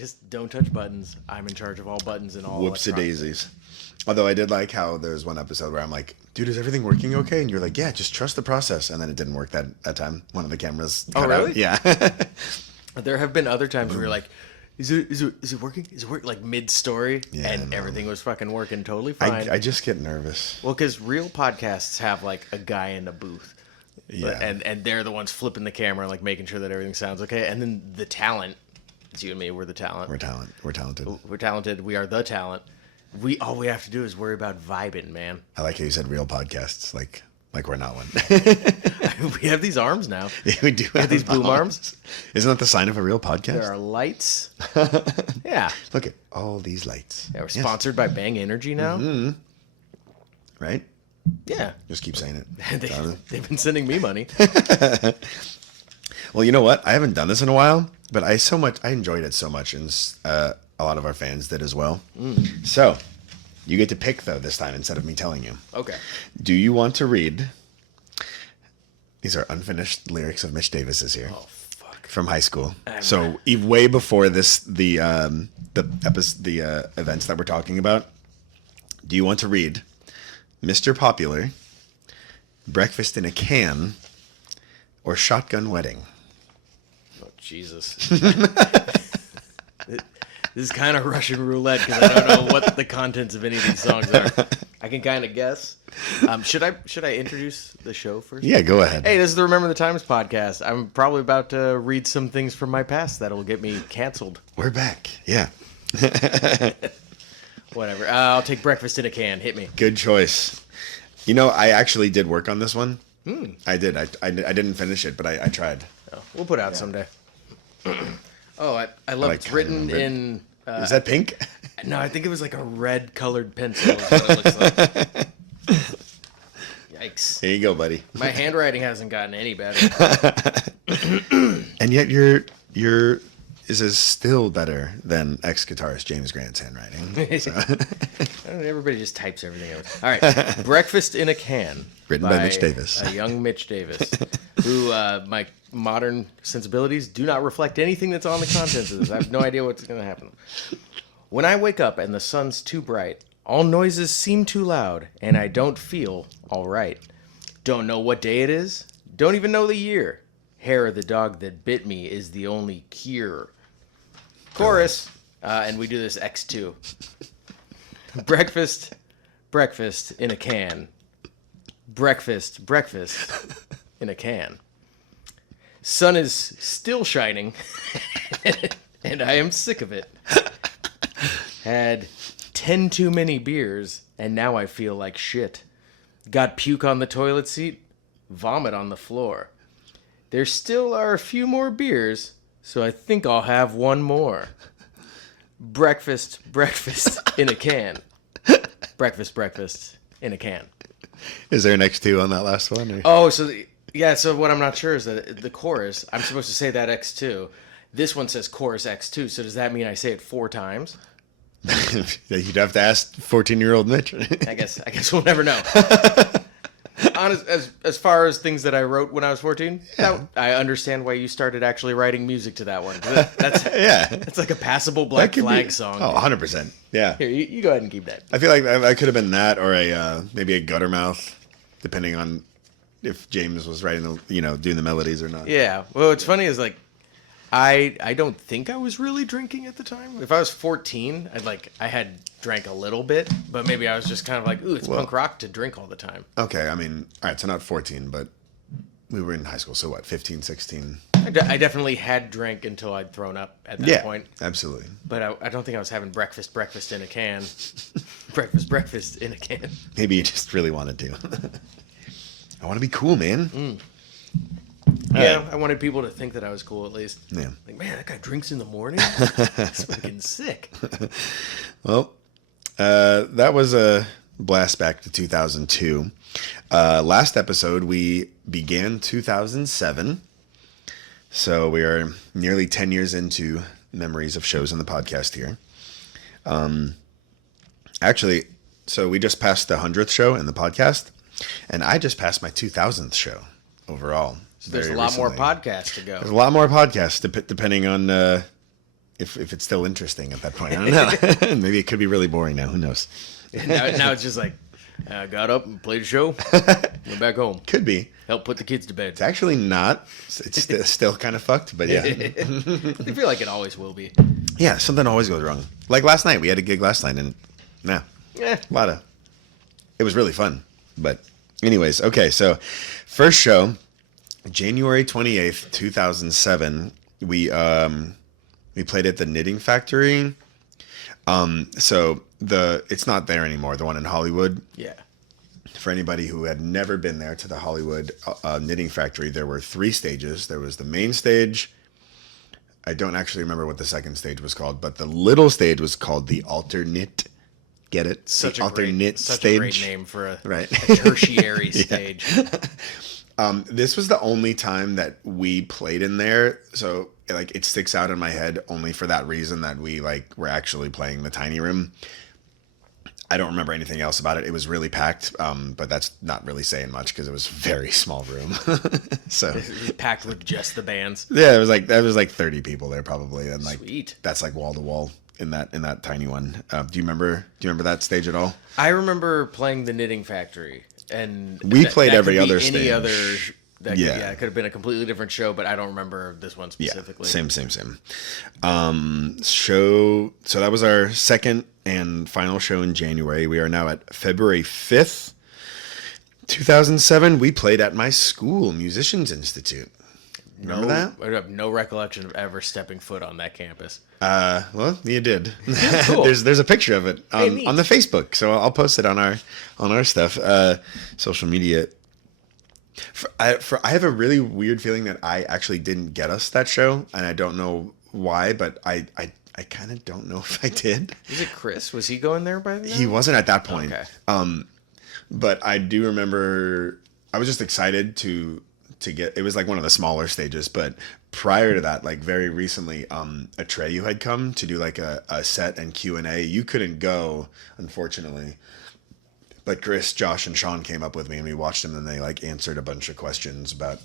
just don't touch buttons. I'm in charge of all buttons and all. Whoopsie daisies. Although I did like how there's one episode where I'm like, dude, is everything working okay? And you're like, yeah, just trust the process. And then it didn't work that time. One of the cameras cut out. Yeah. There have been other times where you're like, is it working? Is it working? Like mid-story, and everything was fucking working totally fine. I just get nervous. Well, because real podcasts have like a guy in a booth. Yeah. And they're the ones flipping the camera, like making sure that everything sounds okay. And then the talent, it's you and me, we're the talent. We're talented. We're talented. We are the talent. All we have to do is worry about vibing, man. I like how you said real podcasts, like we're not one. We have these arms now. Yeah, we do have these boom arms. Isn't that the sign of a real podcast? There are lights. Yeah. Look at all these lights. Yeah, we're sponsored by Bang Energy now. Mm-hmm. Right? Yeah. Just keep saying it. They've been sending me money. Well, you know what? I haven't done this in a while, but I enjoyed it so much, and a lot of our fans did as well. So, you get to pick, though, this time instead of me telling you. Okay. Do you want to read? These are unfinished lyrics of Mitch Davis's here. Oh, fuck. From high school. So, way before this, the events that we're talking about. Do you want to read Mr. Popular, Breakfast in a Can, or Shotgun Wedding? Oh, Jesus. This is kind of Russian roulette because I don't know what the contents of any of these songs are. I can kind of guess. Should I introduce the show first? Yeah, go ahead. Hey, this is the Remember the Times podcast. I'm probably about to read some things from my past that'll get me canceled. We're back. Yeah. Whatever. I'll take Breakfast in a Can. Hit me. Good choice. You know, I actually did work on this one. I did. I didn't finish it, but I tried. Oh, we'll put it out someday. I love it's written in... is that pink? No, I think it was like a red-colored pencil is what it looks like. Yikes. There you go, buddy. My handwriting hasn't gotten any better. And yet is still better than ex-guitarist James Grant's handwriting. So. Everybody just types everything out. All right. Breakfast in a Can. Written by Mitch Davis. A young Mitch Davis. Who, my modern sensibilities do not reflect anything that's on the contents of this. I have no idea what's going to happen. When I wake up and the sun's too bright, all noises seem too loud, and I don't feel all right. Don't know what day it is. Don't even know the year. Hair of the dog that bit me is the only cure. Chorus. And we do this X2. Breakfast in a can. Breakfast in a can. Sun is still shining, and I am sick of it. Had 10 too many beers, and now I feel like shit. Got puke on the toilet seat, vomit on the floor. There still are a few more beers, so I think I'll have one more. Breakfast in a can. Breakfast in a can. Is there an X2 on that last one? Or? Oh, so what I'm not sure is that the chorus, I'm supposed to say that X2. This one says chorus X2, so does that mean I say it 4 times? You'd have to ask 14-year-old Mitch. I guess we'll never know. Honest, as far as things that I wrote when I was 14, I understand why you started actually writing music to that one. That's like a passable Black Flag song. Oh, 100%. Yeah. Here, you go ahead and keep that. I feel like I could have been that, or maybe a Guttermouth, depending on if James was writing doing the melodies or not. Yeah. Well, what's funny is like, I don't think I was really drinking at the time. If I was 14, I had drank a little bit, but maybe I was just kind of like, ooh, it's punk rock to drink all the time. Okay, I mean, all right, so not 14, but we were in high school, so what, 15, 16? I definitely had drank until I'd thrown up at that point. Absolutely. But I don't think I was having breakfast in a can. breakfast in a can. Maybe you just really wanted to. I want to be cool, man. Yeah, I wanted people to think that I was cool at least. Yeah. Like, man, that guy drinks in the morning? That's fucking sick. Well, that was a blast back to 2002. Last episode, we began 2007. So we are nearly 10 years into memories of shows on the podcast here. Actually, so we just passed the 100th show in the podcast, and I just passed my 2000th show overall. So there's a lot more podcasts to go. There's a lot more podcasts, depending on if it's still interesting at that point. I don't know. Maybe it could be really boring now. Who knows? Now it's just like, I got up and played a show, went back home. Could be. Help put the kids to bed. It's actually not. It's still kind of fucked, but yeah. I feel like it always will be. Yeah, something always goes wrong. Like last night, we had a gig last night, and a lot of. It was really fun, but anyways, okay. So, first show, January 28th, 2007. We played at the Knitting Factory. So it's not there anymore. The one in Hollywood. Yeah. For anybody who had never been there to the Hollywood Knitting Factory, there were 3 stages. There was the main stage. I don't actually remember what the second stage was called, but the little stage was called the alternate. Get it? Such a great name for a tertiary stage. This was the only time that we played in there, so like it sticks out in my head only for that reason that we like were actually playing the tiny room. I don't remember anything else about it. It was really packed, but that's not really saying much because it was a very small room. So it was packed with just the bands. Yeah, there was like 30 people there probably, and like Sweet. That's like wall to wall in that tiny one. Do you remember that stage at all? I remember playing the Knitting Factory, and we played every other any stage. It could have been a completely different show, but I don't remember this one specifically. Yeah, same. Show. So that was our second and final show in January. We are now at February 5th, 2007. We played at my school, Musicians Institute. Remember that? I have no recollection of ever stepping foot on that campus. Well, you did. Cool. There's a picture of it Hey, on the Facebook, so I'll post it on our stuff, social media. I have a really weird feeling that I actually didn't get us that show, and I don't know why, but I kind of don't know if I did. Was it Chris? Was he going there by then? He wasn't at that point. Okay. But I do remember I was just excited to get. It was like one of the smaller stages, but prior to that, like very recently, Atreyu had come to do like a set and Q&A. You couldn't go, unfortunately. But Chris, Josh, and Sean came up with me, and we watched them, and they like answered a bunch of questions about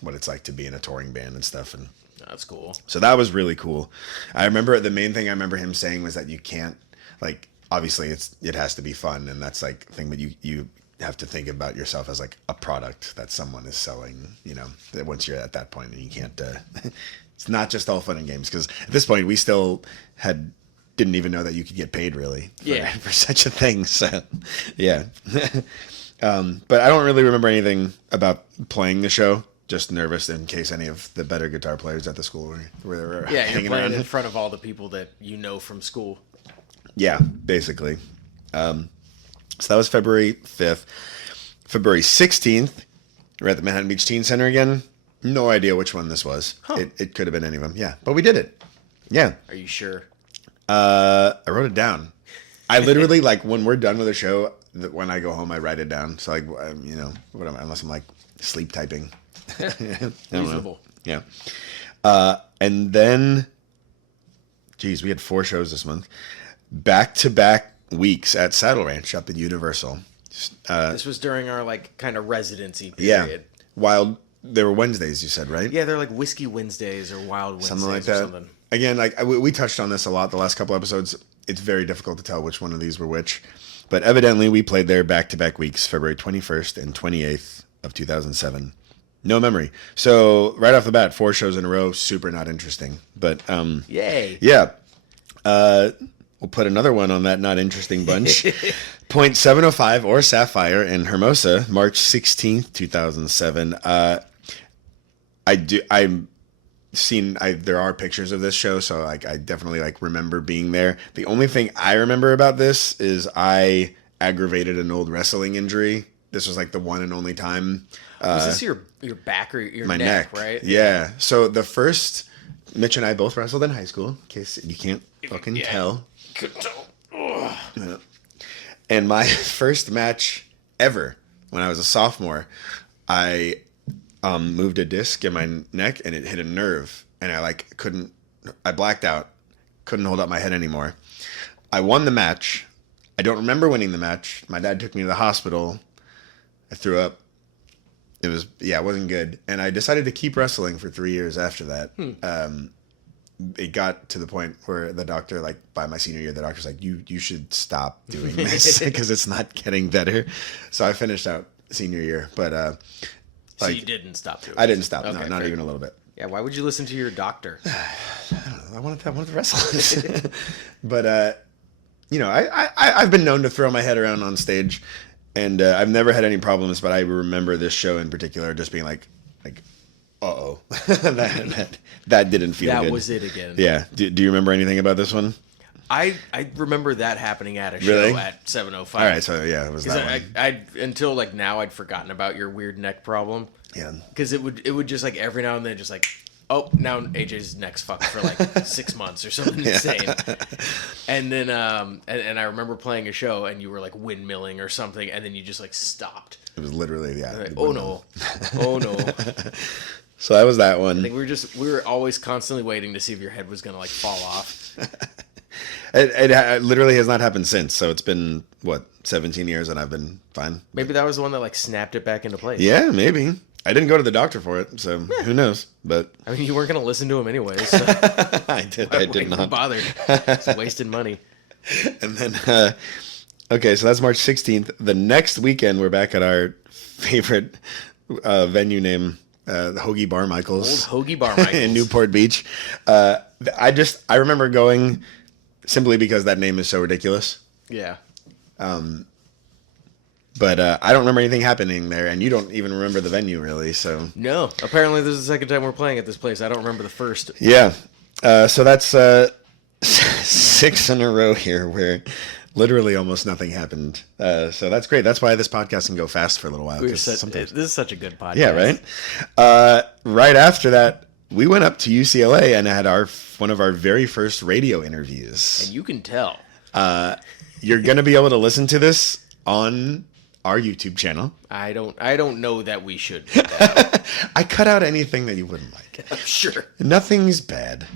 what it's like to be in a touring band and stuff. And that's cool. So that was really cool. I remember the main thing I remember him saying was that you can't like obviously it has to be fun, and that's like the thing, but you have to think about yourself as like a product that someone is selling. That once you're at that point, and you can't. It's not just all fun and games, because at this point we still didn't even know that you could get paid really for such a thing. So, yeah. But I don't really remember anything about playing the show. Just nervous in case any of the better guitar players at the school were hanging you're playing around. in front of all the people that you know from school. Yeah, basically. So that was February 5th. February 16th, we're at the Manhattan Beach Teen Center again. No idea which one this was. Huh. It could have been any of them. Yeah, but we did it. Yeah. Are you sure? I wrote it down. I literally, like, when we're done with the show, when I go home, I write it down. So, like, unless I'm, like, sleep typing. Reasonable. Yeah. And then, geez, we had 4 shows this month. Back-to-back weeks at Saddle Ranch up at Universal. This was during our, like, kind of residency period. Yeah. They were Wednesdays, you said, right? Yeah, they're like Whiskey Wednesdays or Wild Wednesdays something like that. Something. Again, like we touched on this a lot the last couple episodes. It's very difficult to tell which one of these were which. But evidently, we played there back-to-back weeks, February 21st and 28th of 2007. No memory. So, right off the bat, 4 shows in a row, super not interesting. But, yay. Yeah. We'll put another one on that not interesting bunch. Point 705 or Sapphire in Hermosa, March 16th, 2007. There are pictures of this show, so like I definitely like remember being there. The only thing I remember about this is I aggravated an old wrestling injury. This was like the one and only time. Was this your back or your neck, right? Yeah. So the first, Mitch and I both wrestled in high school, in case you can't fucking tell. Couldn't tell. Yeah. And my first match ever, when I was a sophomore, I moved a disc in my neck and it hit a nerve, and I blacked out, couldn't hold up my head anymore. I won the match. I don't remember winning the match. My dad took me to the hospital. I threw up. It wasn't good. And I decided to keep wrestling for 3 years after that. it got to the point where the doctor, like by my senior year, the doctor's like, you should stop doing this because it's not getting better. So I finished out senior year, but So you didn't stop doing it? I didn't stop. Okay, No, not even a little bit. Yeah, why would you listen to your doctor? I wanted to wrestle. But you know, I've been known to throw my head around on stage, and I've never had any problems. But I remember this show in particular just being like, uh-oh, that didn't feel good. That was it again. Yeah. Do you remember anything about this one? I remember that happening at a show Really? at 7:05. All right, so yeah, it was that one. I until like now I'd forgotten about your weird neck problem. Yeah. Because it would just like every now and then just like, oh, now AJ's neck's fucked for like 6 months or something insane. And then and I remember playing a show and you were like windmilling or something and then you just like stopped. It was literally Like, oh no. So that was that one. I think we were always constantly waiting to see if your head was gonna like fall off. It literally has not happened since. So it's been what 17 years and I've been fine. Maybe that was the one that like snapped it back into place. Yeah, maybe. I didn't go to the doctor for it, so who knows? But I mean, you weren't gonna listen to him anyways. So I did not bother. It's wasting money. And then, okay, so that's March 16th. The next weekend, we're back at our favorite venue name, the Hoagie Bar Michaels. Old Hoagie Bar Michaels. In Newport Beach. I remember going simply because that name is so ridiculous. Yeah. But I don't remember anything happening there, and you don't even remember the venue, really, so... No. Apparently, this is the second time we're playing at this place. I don't remember the first. Yeah. So that's 6 in a row here where literally almost nothing happened. So that's great. That's why this podcast can go fast for a little while. This is such a good podcast. Yeah, right? Right after that, we went up to UCLA and had one of our very first radio interviews. And you can tell. You're going to be able to listen to this on our YouTube channel. I don't know that we should do that. I cut out anything that you wouldn't like. Sure. Nothing's bad.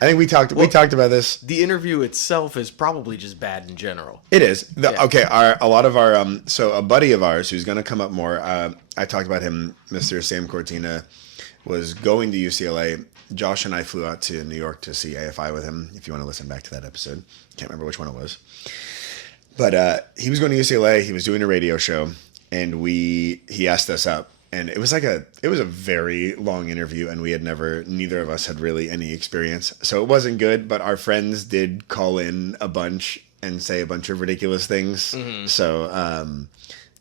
I think we talked about this. The interview itself is probably just bad in general. It is. Yeah. Okay, a lot of our so a buddy of ours who's going to come up more, I talked about him, Mr. Sam Cortina, was going to UCLA. Josh and I flew out to New York to see AFI with him, if you want to listen back to that episode. Can't remember which one it was. But he was going to UCLA. He was doing a radio show, and he asked us out, and it was a very long interview, and neither of us had really any experience, so it wasn't good. But our friends did call in a bunch and say a bunch of ridiculous things. Mm-hmm. So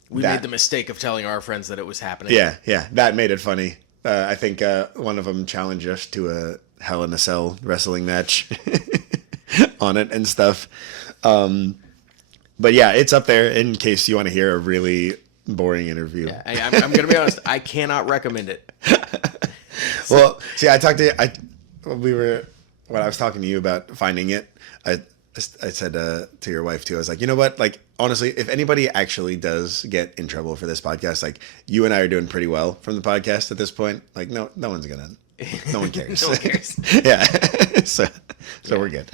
we made the mistake of telling our friends that it was happening. Yeah, that made it funny. I think one of them challenged us to a Hell in a Cell wrestling match on it and stuff. But yeah, it's up there in case you want to hear a really boring interview. Yeah, I'm going to be honest. I cannot recommend it. Well, see, when I was talking to you about finding it, I said to your wife too, I was like, you know what? Like, honestly, if anybody actually does get in trouble for this podcast, like you and I are doing pretty well from the podcast at this point. Like, no one cares. No one cares. Yeah. So we're good.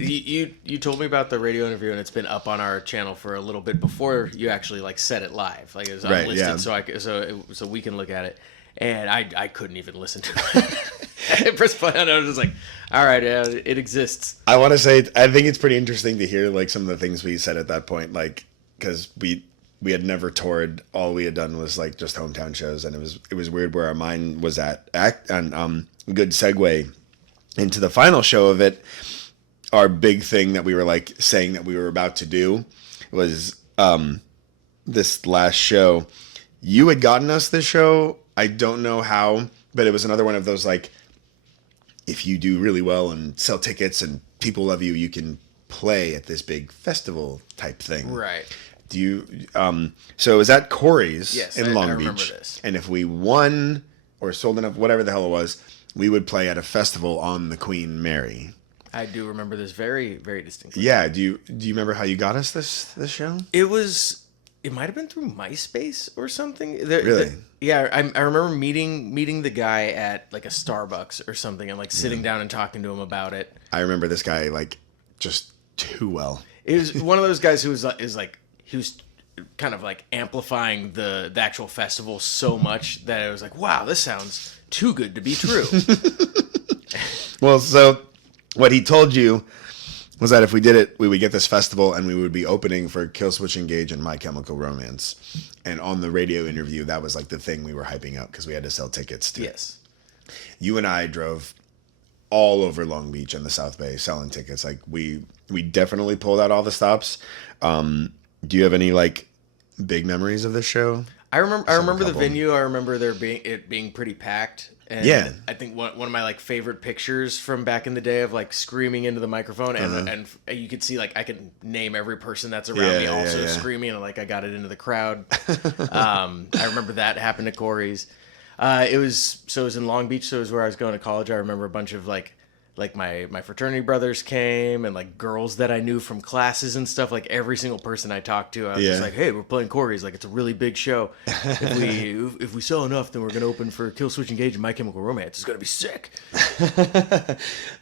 You told me about the radio interview, and it's been up on our channel for a little bit before you actually like set it live. Like it was unlisted, so we can look at it. And I couldn't even listen to it. I pressed play on it. I was just like, all right, it exists. I want to say, I think it's pretty interesting to hear like some of the things we said at that point, like because we had never toured. All we had done was like just hometown shows, and it was weird where our mind was at. And good segue into the final show of it. Our big thing that we were like saying that we were about to do was this last show. You had gotten us this show. I don't know how, but it was another one of those like, if you do really well and sell tickets and people love you, you can play at this big festival type thing. Right. Do you? So it was at Corey's in Long I Beach, remember this. And if we won or sold enough, whatever the hell it was, we would play at a festival on the Queen Mary. I do remember this very, very distinctly. Yeah. Do you remember how you got us this show? It might have been through MySpace or something. Really? Yeah, I remember meeting the guy at like a Starbucks or something, and like sitting down and talking to him about it. I remember this guy like just too well. It was one of those guys who was kind of like amplifying the actual festival so much that it was like, wow, this sounds too good to be true. Well, so what he told you was that if we did it, we would get this festival and we would be opening for Killswitch Engage and My Chemical Romance. And on the radio interview, that was like the thing we were hyping up because we had to sell tickets to. Yes. You and I drove all over Long Beach and the South Bay selling tickets. Like we definitely pulled out all the stops. Do you have any like big memories of this show? I remember the venue. I remember it being pretty packed. And Yeah. I think one of my like favorite pictures from back in the day of like screaming into the microphone and you could see like I could name every person that's around me also screaming and like I got it into the crowd. I remember that happened at Corey's. It was in Long Beach, so it was where I was going to college. I remember a bunch of like my fraternity brothers came and like girls that I knew from classes and stuff. Like every single person I talked to, I was just like, "Hey, we're playing Corey's. Like it's a really big show. If we sell enough, then we're gonna open for Killswitch Engage and My Chemical Romance. It's gonna be sick."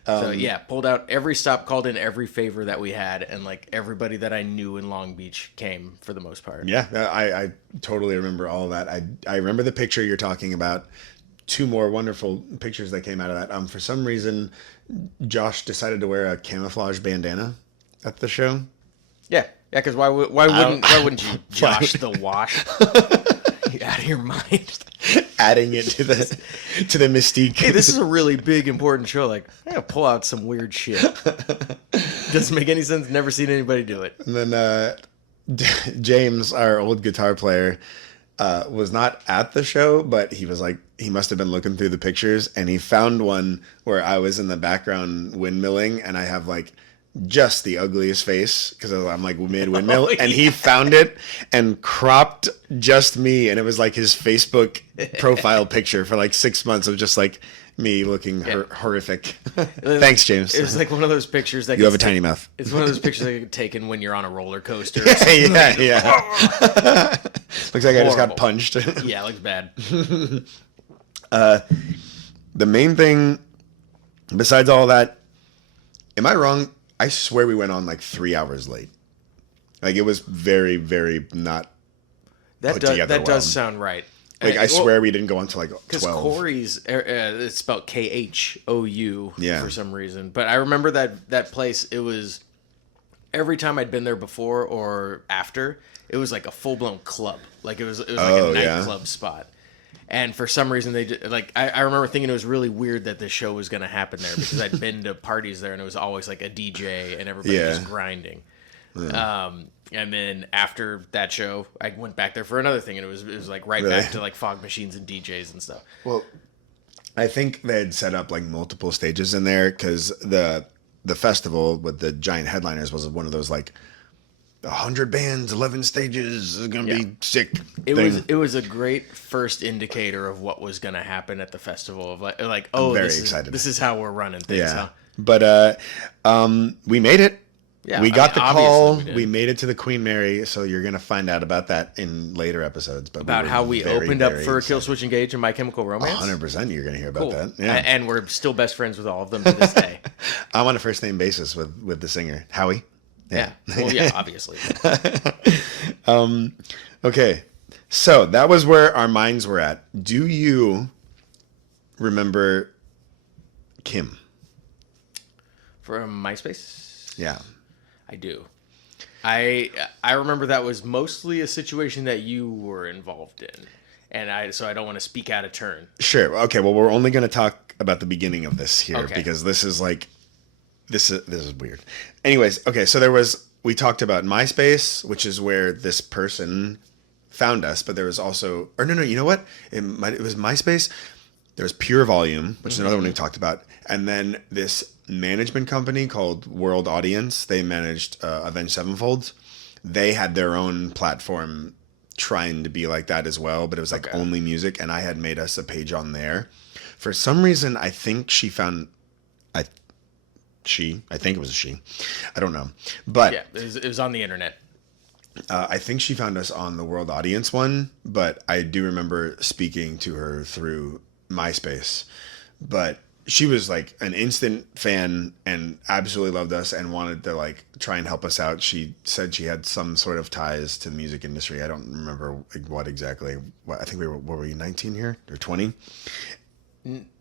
So yeah, pulled out every stop, called in every favor that we had, and like everybody that I knew in Long Beach came for the most part. Yeah, I totally remember all of that. I remember the picture you're talking about. Two more wonderful pictures that came out of that. For some reason, Josh decided to wear a camouflage bandana at the show. Yeah, because why wouldn't you, Josh the Wash? You out of your mind. Adding it to the mystique. Hey, this is a really big important show. Like, I gotta pull out some weird shit. Doesn't make any sense. Never seen anybody do it. And then James, our old guitar player, was not at the show, but he was like, he must have been looking through the pictures and he found one where I was in the background windmilling and I have like just the ugliest face because I'm like mid windmill and he found it and cropped just me. And it was like his Facebook profile picture for like 6 months of just like me looking horrific. Thanks, James. It was like one of those pictures that you have a tiny mouth. It's one of those pictures that get taken when you're on a roller coaster. Yeah. Looks like I just got punched. Yeah, it looks bad. The main thing, besides all that, am I wrong? I swear we went on like 3 hours late. Like it was very, very not put together that well. Does sound right. Like I swear we didn't go until like 12. Because Corey's, it's spelled KHOU for some reason. But I remember that place. It was every time I'd been there before or after, it was like a full blown club. Like it was like a nightclub spot. And for some reason, they just, like I remember thinking it was really weird that this show was going to happen there because I'd been to parties there and it was always like a DJ and everybody just grinding. Yeah. And then after that show, I went back there for another thing and it was like back to like fog machines and DJs and stuff. Well, I think they had set up like multiple stages in there because the festival with the giant headliners was one of those like 100 bands, 11 stages, is gonna be sick. It was a great first indicator of what was gonna happen at the festival. Of like oh, very excited. This is how we're running things. Yeah, huh? But we made it. Yeah, we got the call. We made it to the Queen Mary, so you're gonna find out about that in later episodes. But about how we opened up for Killswitch Engage and My Chemical Romance. 100%, you're gonna hear about that. Yeah, and we're still best friends with all of them to this day. I'm on a first name basis with the singer Howie. Yeah. Well, yeah, obviously. Okay. So that was where our minds were at. Do you remember Kim? From MySpace? Yeah. I do. I remember that was mostly a situation that you were involved in. And so I don't want to speak out of turn. Sure. Okay. Well, we're only going to talk about the beginning of this here because this is like, this is weird. Anyways, okay, so we talked about MySpace, which is where this person found us, but there was also, or no, you know what? It was MySpace. There was Pure Volume, which is another one we talked about, and then this management company called World Audience. They managed Avenged Sevenfold. They had their own platform trying to be like that as well, but it was like only music, and I had made us a page on there. For some reason, I think she found. I think it was a she. I don't know. But yeah, it was on the internet. I think she found us on the World Audience one, but I do remember speaking to her through MySpace. But she was like an instant fan and absolutely loved us and wanted to like try and help us out. She said she had some sort of ties to the music industry. I don't remember what exactly. I think what were you, 19 here or 20?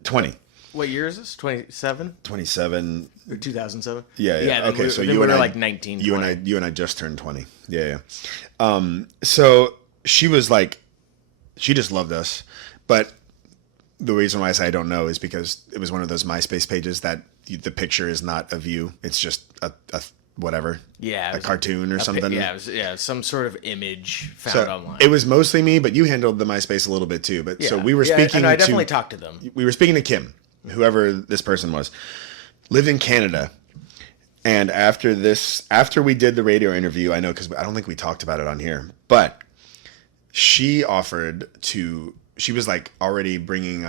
20. What year is this? 27 27. or 2007? Yeah. Then Okay, so then you we and were I, like 19, 20. you and I just turned 20. Yeah. So she was like, she just loved us, but the reason why I say I don't know is because it was one of those MySpace pages that the picture is not of you. It's just a whatever. Yeah, it a was cartoon or something. Yeah, it was some sort of image found So online. it was mostly me, but you handled the MySpace a little bit too. But so Yeah. we were Yeah, speaking. I definitely talked to them. We were speaking to Kim, whoever this person was, lived in Canada. And after we did the radio interview, I know because I don't think we talked about it on here, but she offered to. She was like already bringing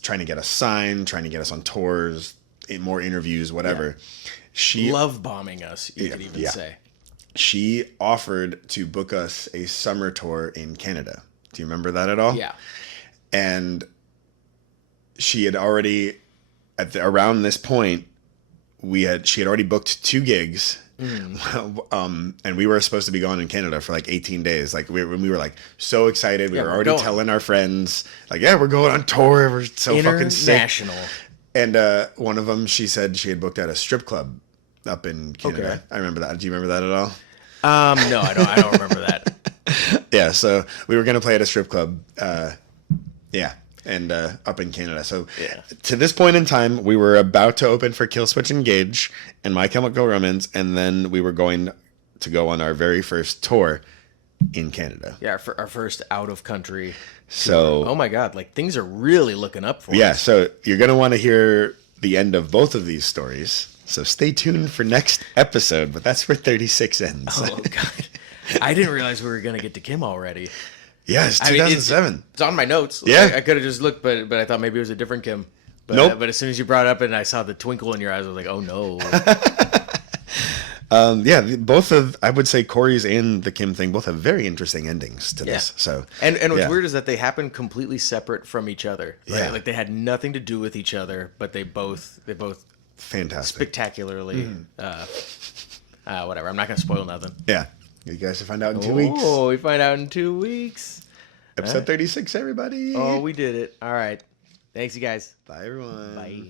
trying to get us signed, trying to get us on tours, more interviews, whatever. She Love bombing us, you could even say. She offered to book us a summer tour in Canada. Do you remember that at all? Yeah. And she had already around this point she had already booked 2 gigs. And we were supposed to be gone in Canada for like 18 days. Like we were like so excited. We were already going. telling our friends like, yeah, we're going on tour. We're so fucking sick. International. And one of them, she said she had booked at a strip club up in Canada. Okay. I remember that. Do you remember that at all? No, I don't remember that. Yeah, so we were going to play at a strip club. And up in Canada. So to this point in time, we were about to open for Killswitch Engage and My Chemical Romance, and then we were going to go on our very first tour in Canada. Yeah, our first out of country. So, oh my God, like things are really looking up for us. Yeah, so you're going to want to hear the end of both of these stories. So stay tuned for next episode, but that's where 36 ends. Oh God. I didn't realize we were going to get to Kim already. Yeah, it's 2007. It's on my notes. Yeah. I could have just looked, but I thought maybe it was a different Kim. But, nope. But as soon as you brought it up and I saw the twinkle in your eyes, I was like, oh no. Both of, I would say Corey's and the Kim thing both have very interesting endings to this. So and what's weird is that they happen completely separate from each other. Right? Yeah. Like they had nothing to do with each other, but they both fantastic, spectacularly. Whatever. I'm not gonna spoil nothing. Yeah. You guys will find out in 2 weeks. Oh, we find out in 2 weeks. Episode 36, everybody. Oh, we did it. All right. Thanks, you guys. Bye, everyone. Bye.